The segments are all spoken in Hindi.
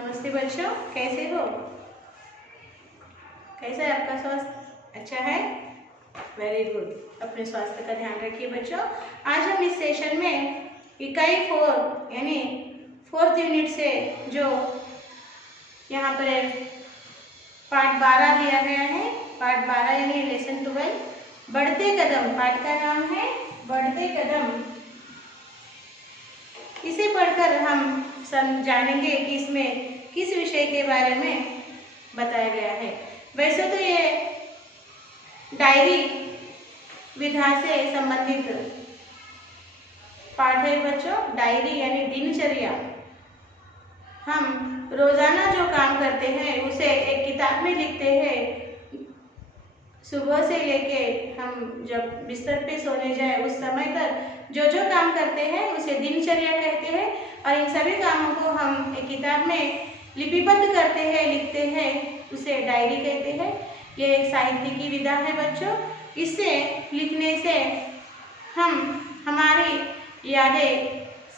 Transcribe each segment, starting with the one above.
नमस्ते बच्चों, कैसे हो? कैसा है आपका स्वास्थ्य? अच्छा है, वेरी गुड। अपने स्वास्थ्य का ध्यान रखिए बच्चों। आज हम इस सेशन में इकाई 4 यानी 4th यूनिट से जो यहाँ पर पाठ 12 लिया गया है, पाठ 12 यानी लेसन 12 बढ़ते कदम, पाठ का नाम है बढ़ते कदम। इसे पढ़कर हम जानेंगे कि इसमें किस विषय के बारे में बताया गया है। वैसे तो ये डायरी विधा से संबंधित पाठ है बच्चों। डायरी यानी दिनचर्या। हम रोजाना जो काम करते हैं उसे एक किताब में लिखते हैं। सुबह से लेके हम जब बिस्तर पे सोने जाए उस समय तक जो जो काम करते हैं उसे दिनचर्या कहते हैं और इन सभी कामों को हम एक किताब में लिपिबद्ध करते हैं, लिखते हैं, उसे डायरी कहते हैं। ये एक साहित्य की विधा है बच्चों। इससे लिखने से हम हमारी यादें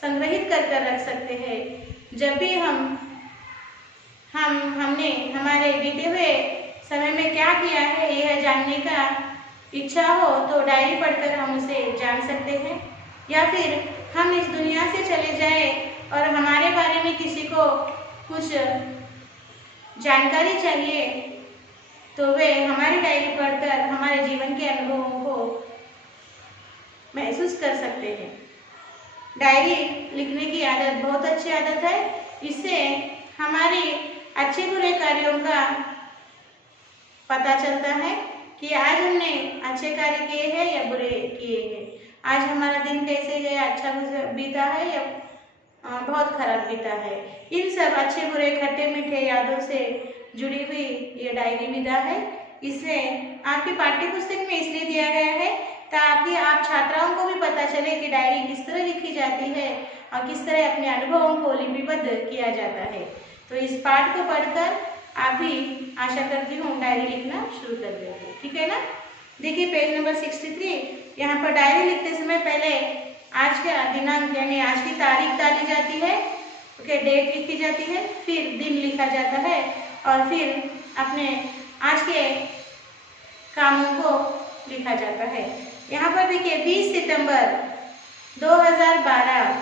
संग्रहित कर रख सकते हैं। जब भी हमने हमारे बीते हुए समय में क्या किया है यह जानने का इच्छा हो तो डायरी पढ़कर हम उसे जान सकते हैं। या फिर हम इस दुनिया से चले जाए और हमारे बारे में किसी को कुछ जानकारी चाहिए तो वे हमारी डायरी पढ़कर हमारे जीवन के अनुभवों को महसूस कर सकते हैं। डायरी लिखने की आदत बहुत अच्छी आदत है। इससे हमारे अच्छे बुरे कार्यों का पता चलता है कि आज हमने अच्छे कार्य किए हैं या बुरे किए हैं। आज हमारा दिन कैसे गया, अच्छा बीता है या बहुत खराब बीता है। इन सब अच्छे बुरे खट्टे मीठे यादों से जुड़ी हुई ये डायरी विधा है। इसे आपकी पाठ्य पुस्तक में इसलिए दिया गया है ताकि आप छात्राओं को भी पता चले कि डायरी किस तरह लिखी जाती है और किस तरह अपने अनुभवों को लिपिबद्ध किया जाता है। तो इस पाठ को पढ़कर आप भी आशा करती हूँ डायरी लिखना शुरू कर देंगे, ठीक है ना। देखिए पेज नंबर 63। यहाँ पर डायरी लिखते समय पहले आज का दिनांक यानी आज की तारीख डाली जाती है, ओके, डेट लिखी जाती है, फिर दिन लिखा जाता है और फिर अपने आज के कामों को लिखा जाता है। यहाँ पर देखिए 20 सितंबर 2012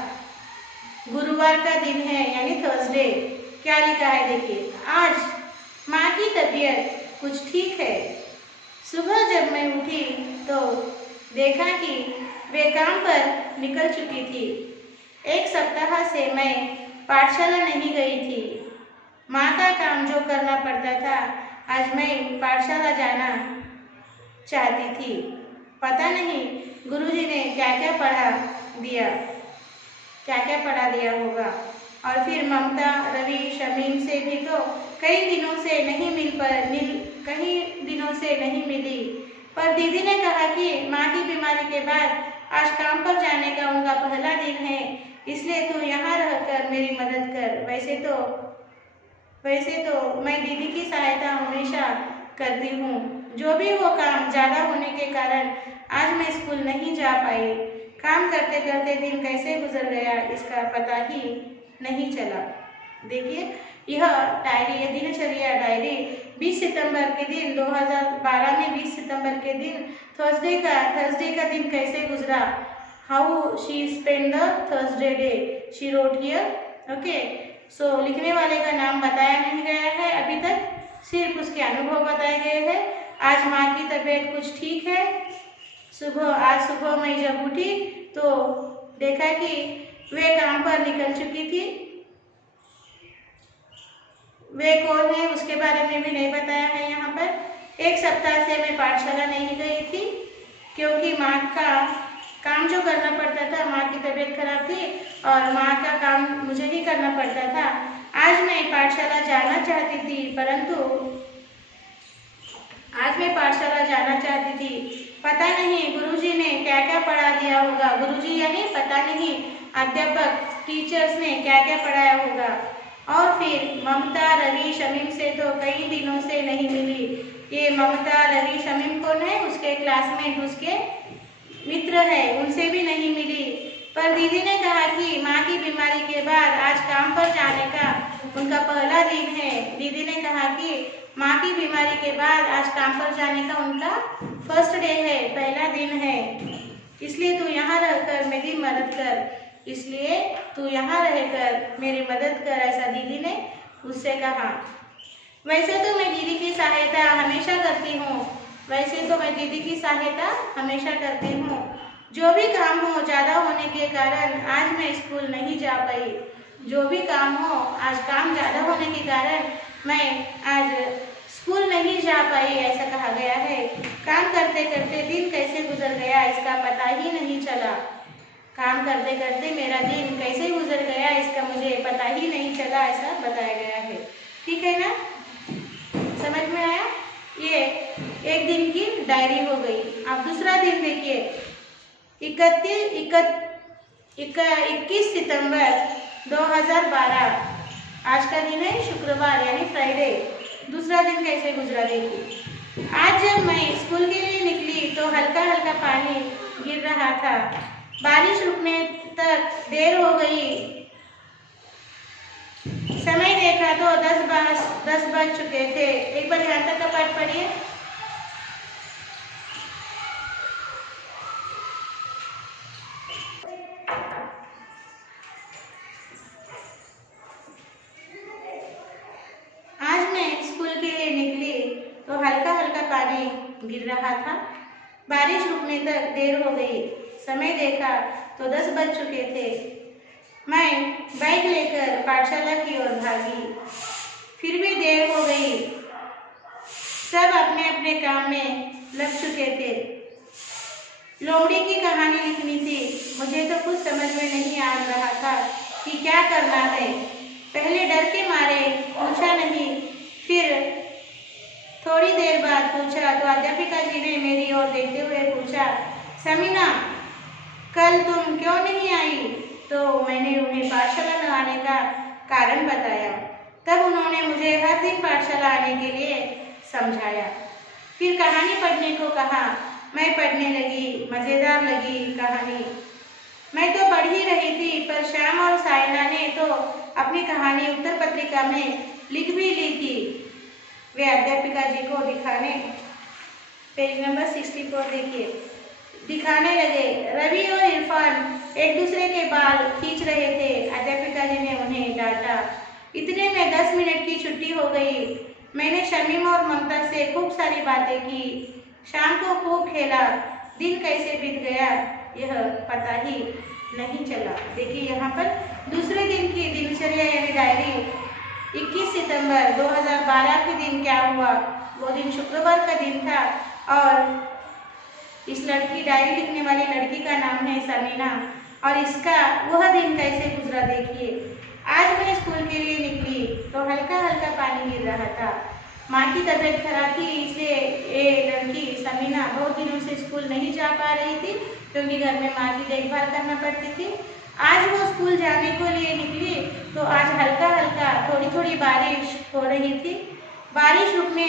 गुरुवार का दिन है यानी थर्सडे। क्या लिखा है देखिए, आज माँ की तबीयत कुछ ठीक है। सुबह जब मैं उठी तो देखा कि वे काम पर निकल चुकी थी। एक सप्ताह से मैं पाठशाला नहीं गई थी। माँ का काम जो करना पड़ता था आज मैं पाठशाला जाना चाहती थी। पता नहीं गुरुजी ने क्या क्या पढ़ा दिया होगा। और फिर ममता, रवि, शमीम से भी तो कई दिनों से नहीं मिली। पर दीदी ने कहा कि माँ की बीमारी के बाद आज काम पर जाने का उनका पहला दिन है, इसलिए तू यहाँ रहकर मेरी मदद कर। वैसे तो मैं दीदी की सहायता हमेशा करती हूँ। जो भी वो काम ज़्यादा होने के कारण आज मैं स्कूल नहीं जा पाई। काम करते करते दिन कैसे गुजर गया इसका पता ही नहीं चला। देखिए यह डायरी, यह दिनचर्या डायरी 20 सितंबर के दिन 2012 में 20 सितंबर के दिन थर्सडे का दिन कैसे गुजरा, how she spend the Thursday day she wrote here, okay. So लिखने वाले का नाम बताया नहीं गया है अभी तक, सिर्फ उसके अनुभव बताए गए हैं। आज माँ की तबीयत कुछ ठीक है। आज सुबह मैं जब उठी तो देखा कि वे काम पर निकल चुकी थी। वे कौन है उसके बारे में भी नहीं बताया है यहाँ पर। एक सप्ताह से मैं पाठशाला नहीं गई थी क्योंकि माँ का काम जो करना पड़ता था, माँ की तबीयत खराब थी और माँ का काम मुझे ही करना पड़ता था। आज मैं पाठशाला जाना चाहती थी। पता नहीं गुरुजी ने क्या क्या पढ़ा दिया होगा। गुरुजी यानी पता नहीं अध्यापक, टीचर्स ने क्या क्या पढ़ाया होगा। और फिर ममता, रवि, शमीम से तो कई दिनों से नहीं मिली। ये ममता, रवि, शमीम कौन है? उसके क्लासमेट, उसके मित्र है, उनसे भी नहीं मिली। पर दीदी ने कहा कि माँ की बीमारी के बाद आज काम पर जाने का उनका पहला दिन है। दीदी ने कहा कि माँ की बीमारी के बाद आज काम पर जाने का उनका फर्स्ट डे है, पहला दिन है, इसलिए तू यहाँ रहकर मेरी मदद कर, इसलिए तू यहाँ रहकर मेरी मदद कर, ऐसा दीदी ने उससे कहा। वैसे तो मैं दीदी की सहायता हमेशा करती हूँ, जो भी काम हो ज़्यादा होने के कारण आज मैं स्कूल नहीं जा पाई, जो भी काम हो आज काम ज़्यादा होने के कारण मैं आज स्कूल नहीं जा पाई, ऐसा कहा गया है। काम करते करते दिन कैसे गुजर गया इसका पता ही नहीं चला। काम करते करते मेरा दिन कैसे गुजर गया इसका मुझे पता ही नहीं चला, ऐसा बताया गया है। ठीक है ना, समझ में आया? ये एक दिन की डायरी हो गई। अब दूसरा दिन देखिए, 21 सितंबर 2012, आज का दिन है शुक्रवार यानी फ्राइडे। दूसरा दिन कैसे गुजरा देखिए। आज जब मैं स्कूल के लिए निकली तो हल्का हल्का पानी गिर रहा था। बारिश रुकने तक देर हो गई। समय देखा तो 10 बज चुके थे। एक बार यहाँ तक का पाठ पढ़िए। आज मैं स्कूल के लिए निकली तो हल्का हल्का पानी गिर रहा था। बारिश रुकने तक देर हो गई। समय देखा तो 10 बज चुके थे। मैं बाइक लेकर पाठशाला की ओर भागी, फिर भी देर हो गई। सब अपने अपने काम में लग चुके थे। लोमड़ी की कहानी लिखनी थी। मुझे तो कुछ समझ में नहीं आ रहा था कि क्या करना है। पहले डर के मारे पूछा नहीं, फिर थोड़ी देर बाद पूछा तो अध्यापिका जी ने मेरी ओर देखते हुए पूछा, समीना कल तुम क्यों नहीं आई? तो मैंने उन्हें पाठशाला न आने का कारण बताया। तब उन्होंने मुझे हर दिन पाठशाला आने के लिए समझाया। फिर कहानी पढ़ने को कहा। मैं पढ़ने लगी। मज़ेदार लगी कहानी। मैं तो पढ़ ही रही थी, पर श्याम और सायना ने तो अपनी कहानी उत्तर पत्रिका में लिख भी ली थी। वे अध्यापिका जी को दिखाने, पेज नंबर 64 देखिए, दिखाने लगे। रवि और इरफान एक दूसरे के बाल खींच रहे थे। अध्यापिका जी ने उन्हें डांटा। इतने में 10 मिनट की छुट्टी हो गई। मैंने शमीम और ममता से खूब सारी बातें की। शाम को खूब खेला। दिन कैसे बीत गया यह पता ही नहीं चला। देखिए यहाँ पर दूसरे दिन की दिनचर्या यानी डायरी। 21 सितंबर 2012 के दिन क्या हुआ? वो दिन शुक्रवार का दिन था और इस लड़की डायरी लिखने वाली लड़की का नाम है समीना, और इसका वह दिन कैसे गुजरा देखिए। आज मैं स्कूल के लिए निकली तो हल्का हल्का पानी गिर रहा था। माँ की तबीयत खराब थी, इसलिए ये लड़की समीना बहुत दिनों से स्कूल नहीं जा पा रही थी, क्योंकि घर में माँ की देखभाल करना पड़ती थी। आज वो स्कूल जाने को लिए निकली तो आज हल्का हल्का थोड़ी थोड़ी बारिश हो रही थी। बारिश रुकने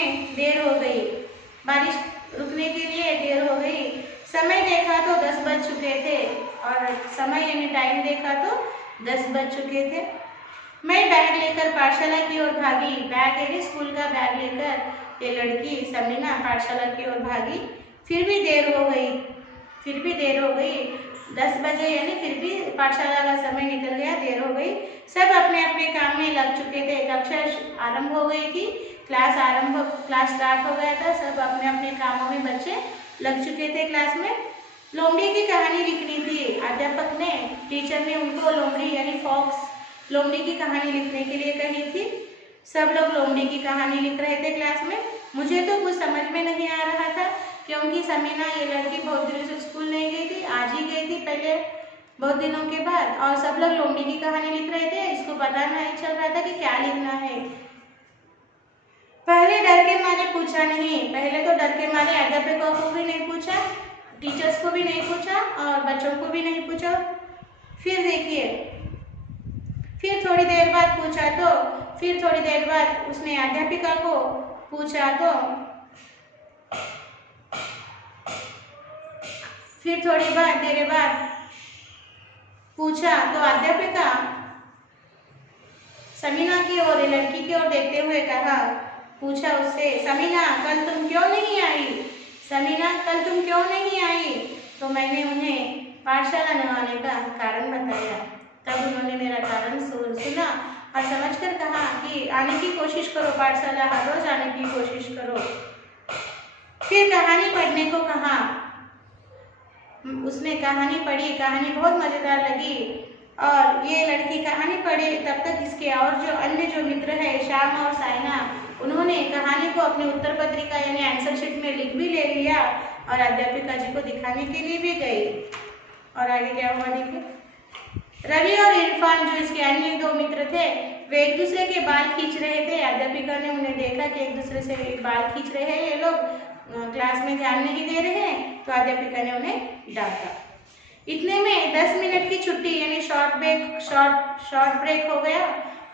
के लिए देर हो गई। समय देखा तो 10 बज चुके थे, और समय यानी टाइम देखा तो 10 बज चुके थे। मैं बैग लेकर पाठशाला की ओर भागी। बैग यानी स्कूल का बैग लेकर ये लड़की समीना पाठशाला की ओर भागी। फिर भी देर हो गई। 10 बजे यानी फिर भी पाठशाला का समय निकल गया, देर हो गई। सब अपने अपने काम में लग चुके थे। कक्षा आरंभ हो गई थी, क्लास स्टार्ट हो गया था। सब अपने अपने कामों में बच्चे लग चुके थे क्लास में। लोमड़ी की कहानी लिखनी थी। अध्यापक ने, टीचर ने उनको लोमड़ी यानी फॉक्स लोमड़ी की कहानी लिखने के लिए कही थी। सब लोग लोमड़ी की कहानी लिख रहे थे क्लास में। मुझे तो कुछ समझ में नहीं आ रहा था, क्योंकि समीना ये लड़की बहुत दिनों से स्कूल नहीं गई थी, आज ही गई थी पहले बहुत दिनों के बाद, और सब लोग लोमड़ी की कहानी लिख रहे थे। इसको पता नहीं चल रहा था कि क्या लिखना है। पहले तो डर के मारे अध्यापकों को भी नहीं पूछा, टीचर्स को भी नहीं पूछा और बच्चों को भी नहीं पूछा। फिर देखिए, फिर थोड़ी देर बाद उसने अध्यापिका को पूछा तो फिर थोड़ी देर बाद पूछा तो अध्यापिका समीना की ओर, लड़की की ओर देखते हुए पूछा उससे, समीना कल तुम क्यों नहीं आई? समीना कल तुम क्यों नहीं आई? तो मैंने उन्हें पाठशाला न आने का कारण बताया। तब उन्होंने मेरा कारण सुना और समझकर कहा कि आने की कोशिश करो, पाठशाला हर रोज आने की कोशिश करो। फिर कहानी पढ़ने को कहा। उसने कहानी पढ़ी, कहानी बहुत मजेदार लगी और ये लड़की कहानी पढ़े तब तक इसके और जो अन्य जो मित्र है श्याम और साइना, उन्होंने कहानी को अपने उत्तर पत्रिका यानी आंसर शीट में लिख भी ले लिया और अध्यापिका जी को दिखाने के लिए भी गई। और आगे क्या हुआ देखिए। रवि और इरफान जो इसके अन्य दो मित्र थे, वे एक दूसरे के बाल खींच रहे थे। अध्यापिका ने उन्हें देखा कि एक दूसरे से बाल खींच रहे हैं ये लोग, क्लास में ध्यान नहीं दे रहे हैं, तो अध्यापिका ने उन्हें डांटा। इतने में 10 मिनट की छुट्टी यानी शॉर्ट ब्रेक हो गया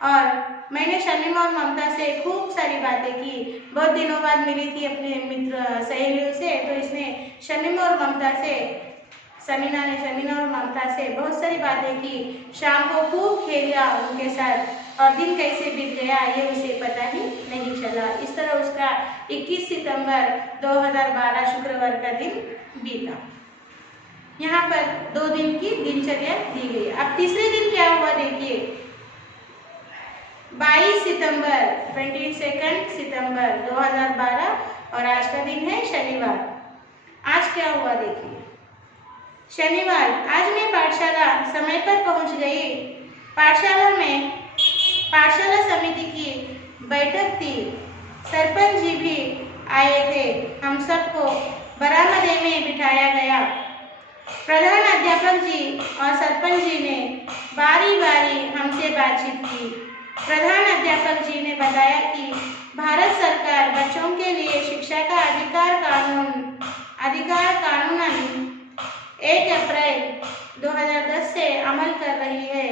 और मैंने शर्मिमा और ममता से खूब सारी बातें की। बहुत दिनों बाद मिली थी अपने मित्र सहेलियों से, तो इसने शर्मिमा और ममता से, समीना ने शर्मिमा और ममता से बहुत सारी बातें की। शाम को खूब खेला उनके साथ और दिन कैसे बीत गया ये उसे पता ही नहीं चला। इस तरह उसका 21 सितंबर 2012 शुक्रवार का दिन बीता। यहाँ पर 2 दिन की दिनचर्या दी गई। अब तीसरे दिन क्या हुआ देखिए। 22 सितंबर 2012 और आज का दिन है शनिवार। आज क्या हुआ देखिए। शनिवार, आज मैं पाठशाला समय पर पहुंच गई। पाठशाला समिति की बैठक थी। सरपंच जी भी आए थे। हम सबको बरामदे में बिठाया गया। प्रधान अध्यापक जी और सरपंच जी ने बारी बारी हमसे बातचीत की। प्रधान अध्यापक जी ने बताया कि भारत सरकार बच्चों के लिए शिक्षा का अधिकार कानूनन 1 अप्रैल 2010 से अमल कर रही है।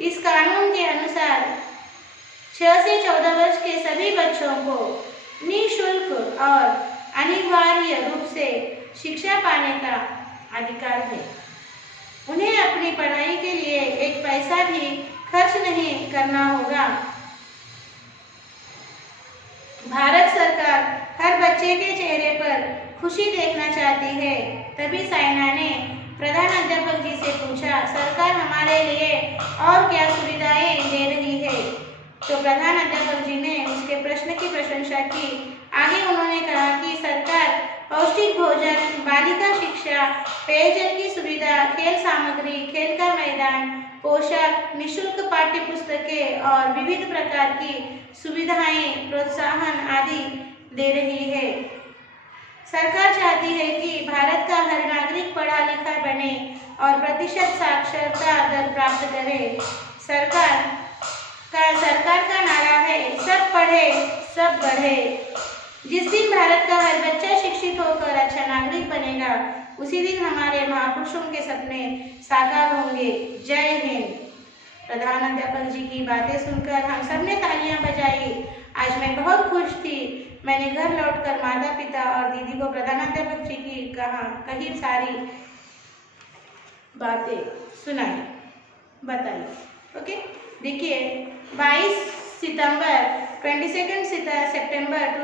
इस कानून के अनुसार 6 से 14 वर्ष के सभी बच्चों को निःशुल्क और अनिवार्य रूप से शिक्षा पाने का अधिकार है। उन्हें अपनी पढ़ाई के लिए एक पैसा भी खर्च नहीं करना होगा। भारत सरकार हर बच्चे के चेहरे पर खुशी देखना चाहती है। तभी साइना ने प्रधान अध्यापक जी से पूछा, सरकार हमारे लिए और क्या सुविधाएं दे रही है? तो प्रधान अध्यापक जी ने उसके प्रश्न की प्रशंसा की। आगे उन्होंने कहा कि सरकार पौष्टिक भोजन, बालिका शिक्षा, पेयजल की सुविधा, खेल सामग्री, खेल का मैदान, पोशाक, निःशुल्क पाठ्य पुस्तकें और विविध प्रकार की सुविधाएं, प्रोत्साहन आदि दे रही है। सरकार चाहती है कि भारत का हर नागरिक पढ़ा लिखा बने और प्रतिशत साक्षरता दर प्राप्त करे। सरकार का नारा है, सब पढ़े सब बढ़े। जिस दिन भारत का हर बच्चा शिक्षित होकर अच्छा नागरिक बनेगा, उसी दिन हमारे महापुरुषों के सपने साकार होंगे। जय हिंद। प्रधान अध्यापक जी की बातें सुनकर हम सब ने तालियां बजाई। आज मैं बहुत खुश थी। मैंने घर लौटकर माता पिता और दीदी को प्रधानाध्यापक जी की कही सारी बातें सुनाई, बताई। ओके, देखिए 22 सितंबर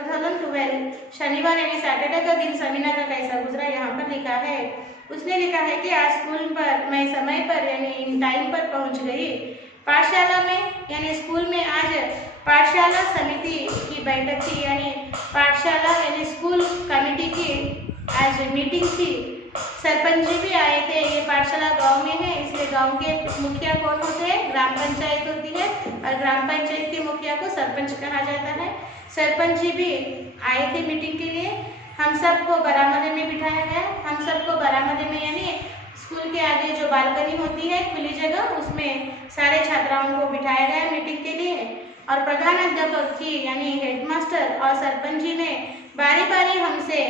2012 शनिवार यानी सैटरडे का दिन समीना का कैसा गुजरा यहाँ पर लिखा है। उसने लिखा है कि आज स्कूल पर मैं समय पर यानी टाइम पर पहुँच गई। पाठशाला में यानी स्कूल में आज पाठशाला समिति की बैठक थी, यानी पाठशाला यानी स्कूल कमेटी की आज मीटिंग थी। सरपंच जी भी आए थे। ये पाठशाला गांव में है, इसलिए गांव के मुखिया कौन होते हैं? ग्राम पंचायत होती है और ग्राम पंचायत के मुखिया को सरपंच कहा जाता है। सरपंच जी भी आए थे मीटिंग के लिए। हम सबको बरामदे में बिठाया गया। हम सबको बरामदे में यानी स्कूल के आगे जो बालकनी होती है खुली जगह, उसमें सारे छात्राओं को बिठाया गया मीटिंग के लिए। और प्रधान अध्यापक जी यानी हेडमास्टर और सरपंच जी ने बारी बारी हमसे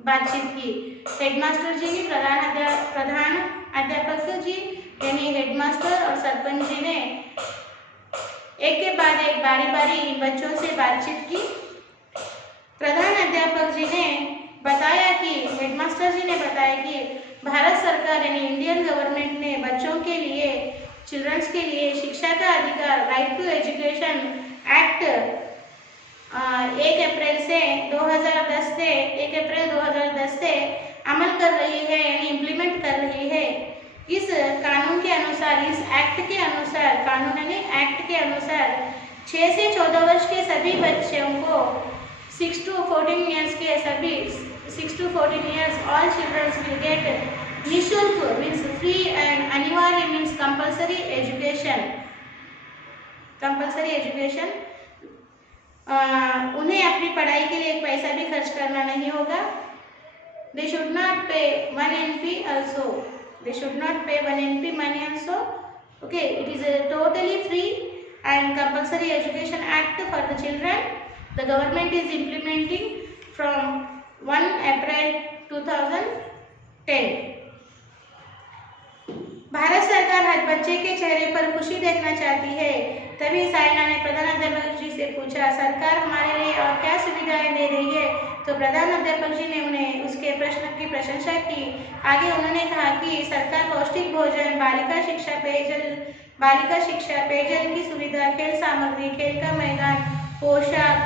बातचीत की। हेडमास्टर जी, प्रधान अध्यापक जी यानी हेडमास्टर और सरपंच जी ने एक के बाद एक बारी बारी बच्चों से बातचीत की। प्रधान अध्यापक जी ने बताया कि हेडमास्टर जी ने बताया कि भारत सरकार यानी इंडियन गवर्नमेंट ने बच्चों के लिए, चिल्ड्रंस के लिए शिक्षा का अधिकार, राइट टू एजुकेशन एक्ट 1 अप्रैल 2010 से अमल कर रही है यानी इम्प्लीमेंट कर रही है। इस कानून के अनुसार, इस एक्ट के अनुसार, कानून यानी एक्ट के अनुसार 6 से 14 वर्ष के सभी बच्चों को 6 to 14 ईयर्स के सभी 6 to 14 years all childrens will get निःशुल्क मीन्स फ्री एंड अनिवार्य means compulsory education, compulsory education. उन्हें अपनी पढ़ाई के लिए एक पैसा भी खर्च करना नहीं होगा। They should not pay 1 NP also. They should not pay 1 NP money also. Okay, it is a totally free and compulsory education act for the children. The government is implementing from 1 April 2010. Bharat सरकार हर बच्चे के चेहरे पर खुशी देखना चाहती है। तभी साइना ने प्रधानाध्यापक जी से पूछा, सरकार हमारे लिए और क्या सुविधाएं दे रही है? तो प्रधानाध्यापक जी ने उन्हें उसके प्रश्न की प्रशंसा की। आगे उन्होंने कहा कि सरकार पौष्टिक भोजन, बालिका शिक्षा, पेयजल की सुविधा, खेल सामग्री, खेल का मैदान, पोशाक,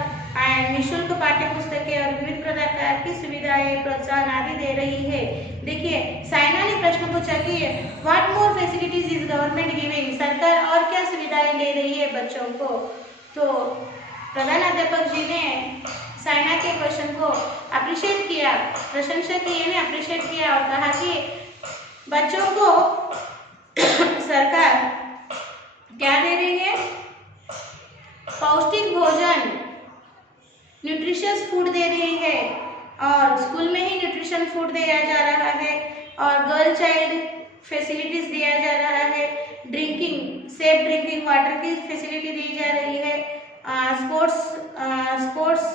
निःशुल्क पाठ्य पुस्तकें और विविध प्रकार की सुविधाएं, प्रोत्साहन आदि दे रही है। देखिए, साइना ने प्रश्न पूछा कि what more facilities is government giving, सरकार और क्या सुविधाएं दे रही है बच्चों को? तो प्रधानाध्यापक जी ने साइना के क्वेश्चन को अप्रिशिएट किया, प्रशंसा की यानी अप्रिशिएट किया और कहा कि बच्चों को सरकार क्या दे रही है? पौष्टिक भोजन, न्यूट्रिशियस फूड दे रही है और स्कूल में ही न्यूट्रिशन फूड दिया जा रहा है और गर्ल चाइल्ड फैसिलिटीज दिया जा रहा है, ड्रिंकिंग, सेफ ड्रिंकिंग वाटर की फैसिलिटी दी जा रही है, स्पोर्ट्स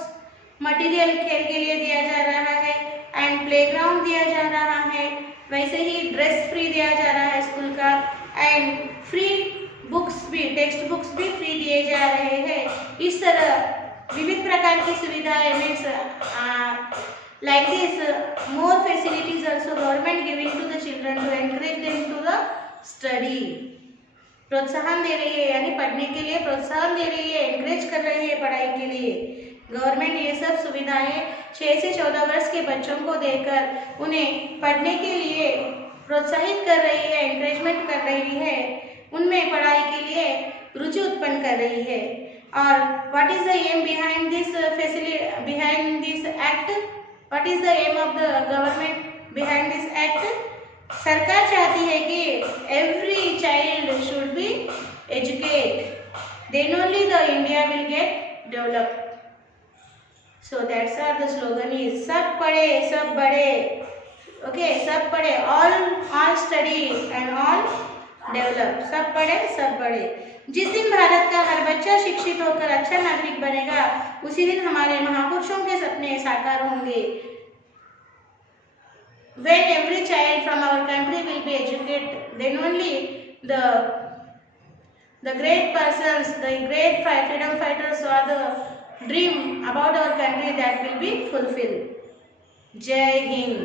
मटेरियल खेल के लिए दिया जा रहा है एंड प्लेग्राउंड दिया जा रहा है। वैसे ही ड्रेस फ्री दिया जा रहा है स्कूल का एंड फ्री बुक्स भी, टेक्स्ट बुक्स भी फ्री दिए जा रहे हैं। इस तरह विविध प्रकार की सुविधाएं means like this more facilities also government giving to the children to encourage them to the study. प्रोत्साहन दे रही है यानी पढ़ने के लिए प्रोत्साहन दे रही है, एनकरेज कर रही है पढ़ाई के लिए। गवर्नमेंट ये सब सुविधाएं 6 से 14 वर्ष के बच्चों को देकर उन्हें पढ़ने के लिए प्रोत्साहित कर रही है, एनकरेजमेंट कर रही है, उनमें पढ़ाई के लिए रुचि उत्पन्न कर रही है। और what is the aim behind this behind this act? What is the aim of the government behind this act? सरकार चाहती है कि every child should be educated, then only the India will get developed. So that's our the slogan is सब पढ़े सब बढ़े, okay, सब पढ़े, all study and all develop, सब पढ़े सब बढ़े। जिस दिन भारत का हर बच्चा शिक्षित होकर अच्छा नागरिक बनेगा, उसी दिन हमारे महापुरुषों के सपने साकार होंगे। When every child from our country will be educated, then only the great persons, the great freedom fighters or the dream about our country that will be fulfilled. जय हिंद।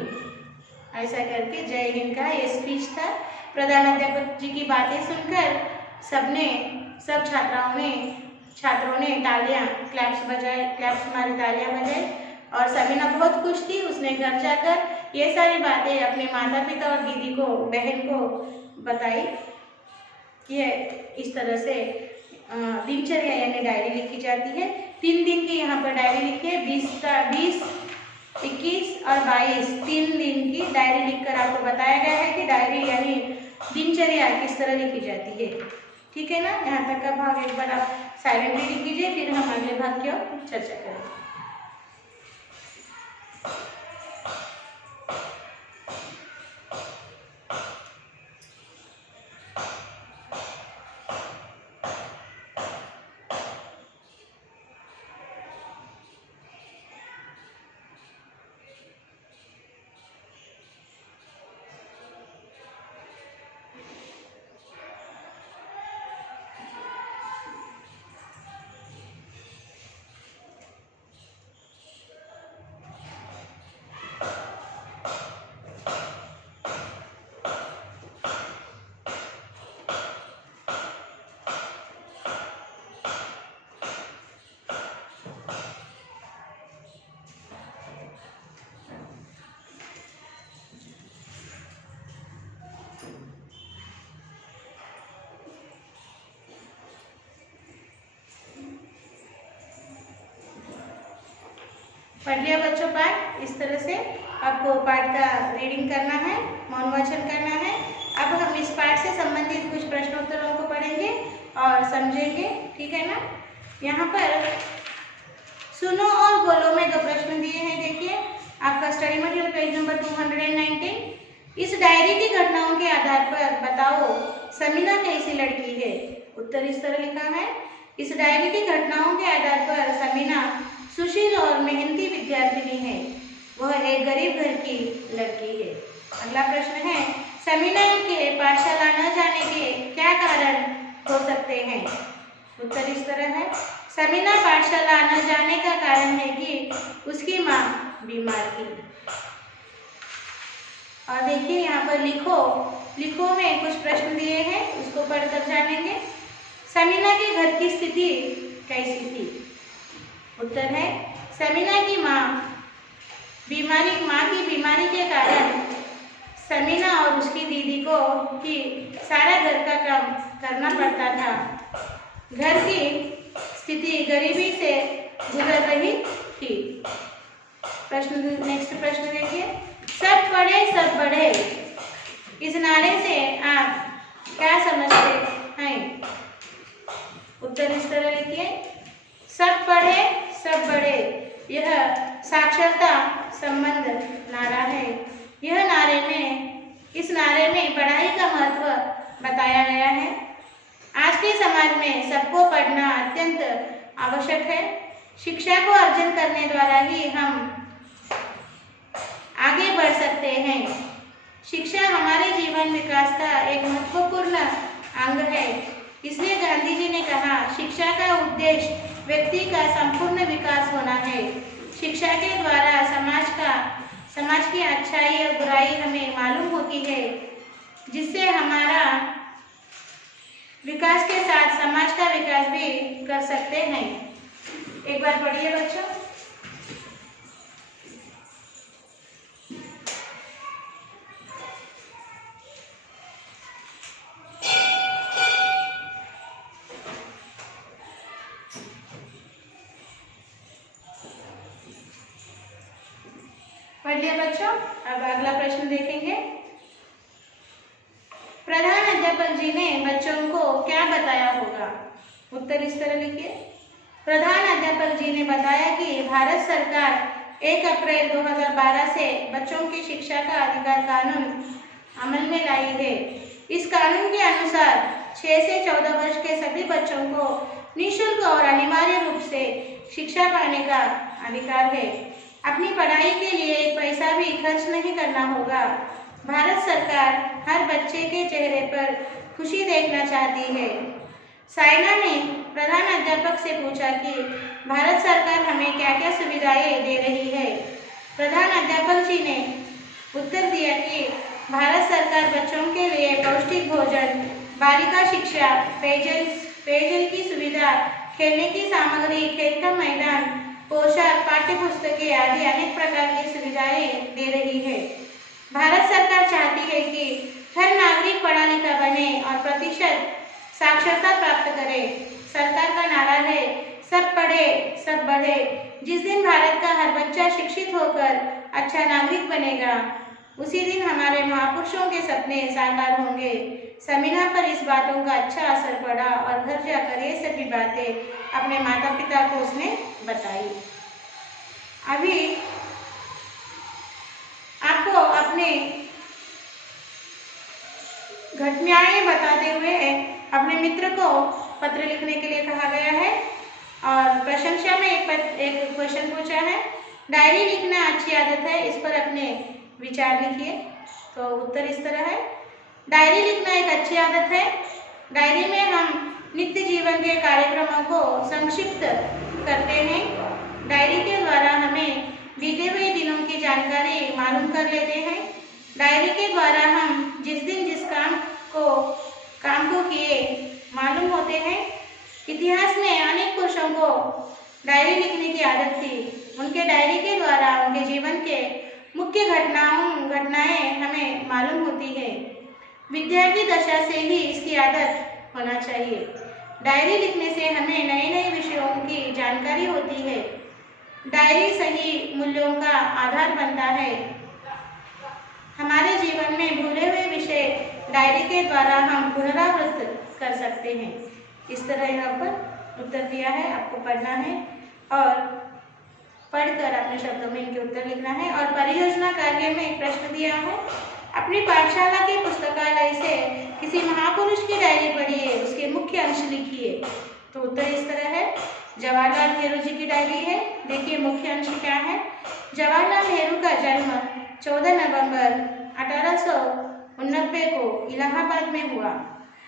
ऐसा करके जय हिंद का ये स्पीच था। प्रधानाध्यापक जी की बातें सुनकर सब छात्रों ने तालियां, क्लैप्स मारी, तालियां बजाई और समीना बहुत खुश थी। उसने घर जाकर ये सारी बातें अपने माता पिता और दीदी को, बहन को बताई कि इस तरह से दिनचर्या यानी डायरी लिखी जाती है। 3 दिन की यहाँ पर डायरी लिखी है, 20, 21 और 22 3 दिन की डायरी लिखकर आपको बताया गया है कि डायरी यानी दिनचर्या किस तरह लिखी जाती है। ठीक है ना? यहाँ तक का भाग एक बार आप साइलेंटली लिख लीजिए, फिर हम अगले भाग की ओर चर्चा करेंगे। पढ़ लिया बच्चों पाठ? इस तरह से आपको पाठ का रीडिंग करना है, मौन वाचन करना है। अब हम इस पाठ से संबंधित कुछ प्रश्नोत्तरों को पढ़ेंगे और समझेंगे, ठीक है ना। यहाँ पर सुनो और बोलो में 2 प्रश्न दिए हैं। देखिए आपका स्टडी मटेरियल पेज नंबर 219। इस डायरी की घटनाओं के आधार पर बताओ समीना कैसी लड़की है। उत्तर इस तरह लिखा है, इस डायरी की घटनाओं के आधार पर समीना सुशील और मेहनती विद्यार्थिनी है, वह एक गरीब घर की लड़की है। अगला प्रश्न है, समीना के पाठशाला न जाने के क्या कारण हो सकते हैं। उत्तर इस तरह है, समीना पाठशाला न जाने का कारण है कि उसकी माँ बीमार थी। और देखिए यहाँ पर लिखो में कुछ प्रश्न दिए हैं, उसको पढ़कर जानेंगे। समीना के घर की स्थिति कैसी थी। उत्तर है, समीना की माँ की बीमारी के कारण समीना और उसकी दीदी को ही सारा घर का काम करना पड़ता था। घर की स्थिति गरीबी से गुजर रही थी। नेक्स्ट प्रश्न देखिए, सब पढ़े सब बढ़े, इस नारे से आप क्या समझते हैं। उत्तर इस तरह लिखिए, सब पढ़े सब बढ़े, यह साक्षरता संबंध नारा है। इस नारे में पढ़ाई का महत्व बताया गया है। आज के समाज में सबको पढ़ना अत्यंत आवश्यक है। शिक्षा को अर्जन करने द्वारा ही हम आगे बढ़ सकते हैं। शिक्षा हमारे जीवन विकास का एक महत्वपूर्ण अंग है। इसलिए गांधी जी ने कहा, शिक्षा का उद्देश्य व्यक्ति का संपूर्ण विकास होना है। शिक्षा के द्वारा समाज की अच्छाई और बुराई हमें मालूम होती है, जिससे हमारा विकास के साथ समाज का विकास भी कर सकते हैं। एक बार पढ़िए बच्चों। पढ़ लिया बच्चों। अब अगला प्रश्न देखेंगे। प्रधान अध्यापक जी ने बच्चों को क्या बताया होगा। उत्तर इस तरह लिखिए, प्रधान अध्यापक जी ने बताया कि भारत सरकार 1 अप्रैल 2012 से बच्चों की शिक्षा का अधिकार कानून अमल में लाई है। इस कानून के अनुसार 6 से 14 वर्ष के सभी बच्चों को निःशुल्क और अनिवार्य रूप से शिक्षा पाने का अधिकार है। अपनी पढ़ाई के लिए एक पैसा भी खर्च नहीं करना होगा। भारत सरकार हर बच्चे के चेहरे पर खुशी देखना चाहती है। साइना ने प्रधान अध्यापक से पूछा कि भारत सरकार हमें क्या क्या सुविधाएं दे रही है। प्रधान अध्यापक जी ने उत्तर दिया कि भारत सरकार बच्चों के लिए पौष्टिक भोजन, बालिका शिक्षा, पेयजल की सुविधा, खेलने की सामग्री, खेल का मैदान, पोशाक, पाठ्य पुस्तकें आदि अनेक प्रकार की सुविधाएं दे रही है। भारत सरकार चाहती है कि हर नागरिक पढ़ा लिखा बने और प्रतिशत साक्षरता प्राप्त करे। सरकार का नारा है, सब पढ़े सब बढ़े। जिस दिन भारत का हर बच्चा शिक्षित होकर अच्छा नागरिक बनेगा, उसी दिन हमारे महापुरुषों के सपने साकार होंगे। समीना पर इस बातों का अच्छा असर पड़ा और घर जाकर ये सभी बातें अपने माता पिता को उसने बताई। अभी आपको अपने घटनाएं बताते हुए अपने मित्र को पत्र लिखने के लिए कहा गया है और प्रशंसा में एक क्वेश्चन पूछा है। डायरी लिखना अच्छी आदत है, इस पर अपने विचार लिखिए। तो उत्तर इस तरह है, डायरी लिखना एक अच्छी आदत है। डायरी में हम नित्य जीवन के कार्यक्रमों को संक्षिप्त करते हैं। डायरी के द्वारा हमें बीते हुए दिनों की जानकारी मालूम कर लेते हैं। डायरी के द्वारा हम जिस दिन जिस काम को किए मालूम होते हैं। इतिहास में अनेक पुरुषों को डायरी लिखने की आदत थी। उनके डायरी के द्वारा उनके जीवन के मुख्य घटनाएं हमें मालूम होती है। विद्यार्थी दशा से ही इसकी आदत होना चाहिए। डायरी लिखने से हमें नए नए विषयों की जानकारी होती है। डायरी सही मूल्यों का आधार बनता है। हमारे जीवन में भूले हुए विषय डायरी के द्वारा हम पुनरावृत्त कर सकते हैं। इस तरह यहाँ पर उत्तर दिया है, आपको पढ़ना है और पढ़कर अपने शब्दों में इनके उत्तर लिखना है। और परियोजना कार्य में एक प्रश्न दिया है, अपनी पाठशाला के पुस्तकालय से किसी महापुरुष की डायरी पढ़िए, उसके मुख्य अंश लिखिए। तो उत्तर इस तरह है, जवाहरलाल नेहरू जी की डायरी है। देखिए मुख्य अंश क्या है। जवाहरलाल नेहरू का जन्म 14 नवंबर 1889 को इलाहाबाद में हुआ।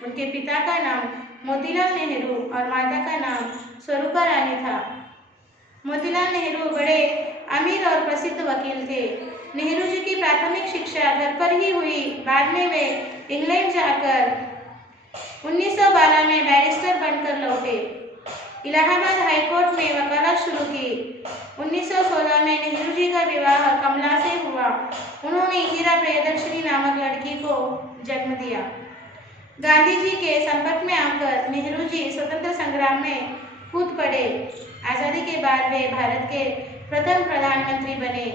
उनके पिता का नाम मोतीलाल नेहरू और माता का नाम स्वरूपा रानी था। मोतीलाल नेहरू बड़े अमीर और प्रसिद्ध वकील थे। नेहरू जी की प्राथमिक शिक्षा घर पर ही हुई। बाद में वे इंग्लैंड जाकर 1912 में बैरिस्टर बनकर लौटे। इलाहाबाद हाईकोर्ट में वकालत शुरू की। 1916 में नेहरू जी का विवाह कमला से हुआ। उन्होंने हीरा प्रियदर्शनी नामक लड़की को जन्म दिया। गांधी जी के संपर्क में आकर नेहरू जी स्वतंत्र संग्राम में कूद पड़े। आज़ादी के बाद वे भारत के प्रथम प्रधानमंत्री बने।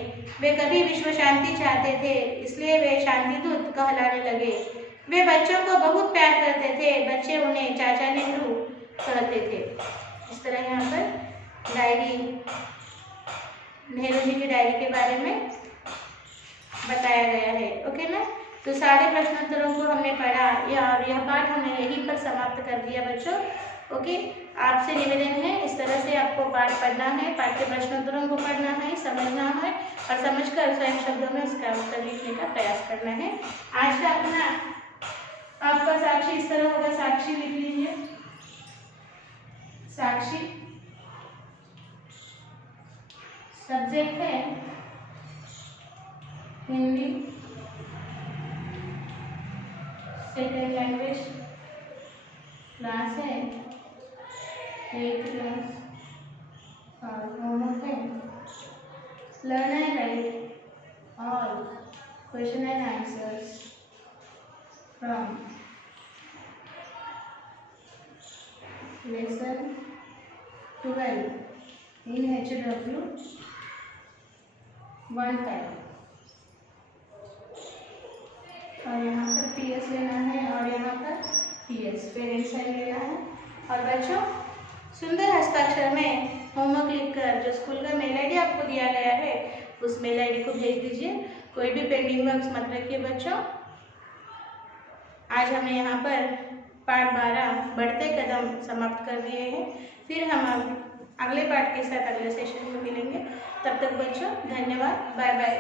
वे कभी विश्व शांति चाहते थे, इसलिए वे शांति दूत कहलाने लगे। वे बच्चों को बहुत प्यार करते थे, बच्चे उन्हें चाचा नेहरू कहते थे। इस तरह यहाँ पर डायरी, नेहरू जी की डायरी के बारे में बताया गया है। ओके ना, तो सारे प्रश्नोत्तरों को हमने पढ़ा और यह पाठ हमने यहीं पर समाप्त कर दिया बच्चों। ओके, आपसे निवेदन है इस तरह से आपको पाठ पढ़ना है, पाठ के प्रश्नोत्तरों को पढ़ना है, समझना है और समझकर स्वयं शब्दों में उसका उत्तर लिखने का प्रयास करना है। आज का अपना आपका साक्षी इस तरह होगा, साक्षी लिख लीजिए। साक्षी सब्जेक्ट है हिंदी, सेकेंड लैंग्वेज क्लास है 8th क्लास और होमवर्क है learn and right all question and answers from lesson 12 in HW 1 और यहाँ पर PS लेना है और यहाँ पर PS पेरेंट्स साइन लेना है। और बच्चों सुंदर हस्ताक्षर में होमवर्क लिखकर जो स्कूल का मेल आईडी आपको दिया गया है उस मेल आईडी को भेज दीजिए। कोई भी पेंडिंग वर्क्स मत रखिए बच्चों। आज हमने यहाँ पर पाठ 12 बढ़ते कदम समाप्त कर दिए हैं। फिर हम अगले पाठ के साथ अगले सेशन में मिलेंगे। तब तक बच्चों धन्यवाद, बाय बाय।